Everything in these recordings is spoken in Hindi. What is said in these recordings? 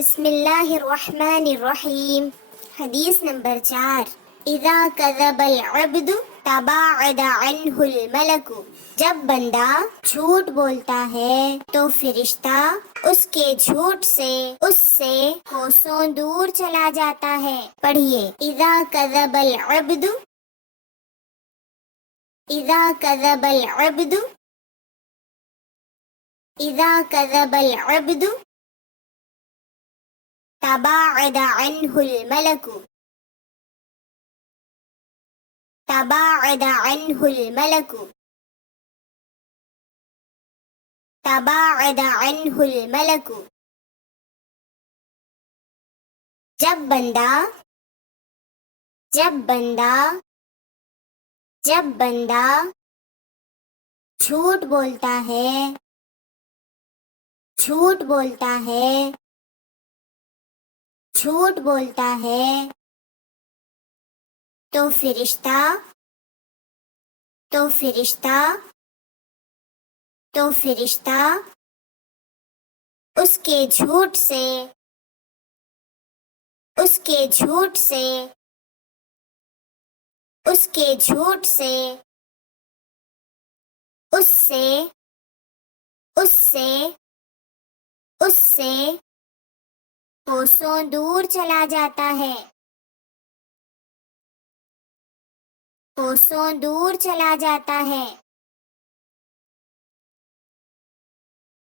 बिस्मिल्लाहिर्रहमानिर्रहीम। हदीस नंबर 4। इज़ा कज़बल अब्दु तबाअद अन्हुल मलकु। जब बंदा झूठ बोलता है तो फिरिश्ता उसके झूठ से उससे कोसों दूर चला जाता है। पढ़िए, इज़ा कज़बल अब्दु, इज़ा कज़बल अब्दु, इज़ा कज़बल अब्दु तबाअद अन्हुल मलकु। तबाअद अन्हुल मलकु। तबाअद अन्हुल मलकु। जब बंदा, जब बंदा, जब बंदा झूठ बोलता है, झूठ बोलता है, झूठ बोलता है तो फिरिश्ता, तो फिरिश्ता, तो फिरिश्ता उसके झूठ से, उसके झूठ से, उसके झूठ से उससे, उससे, उससे कोसों दूर चला जाता है। कोसों दूर चला जाता है।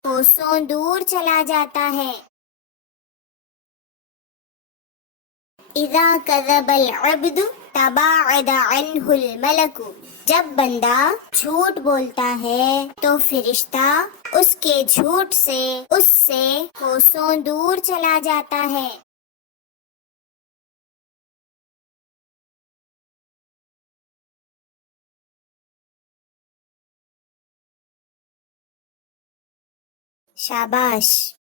कोसों दूर चला जाता है। इज़ा कज़बल अब्दु तबाअद अन्हुल मलकु। जब बंदा झूठ बोलता है तो फिरिश्ता उसके झूठ से उससे कोसों दूर चला जाता है। शाबाश।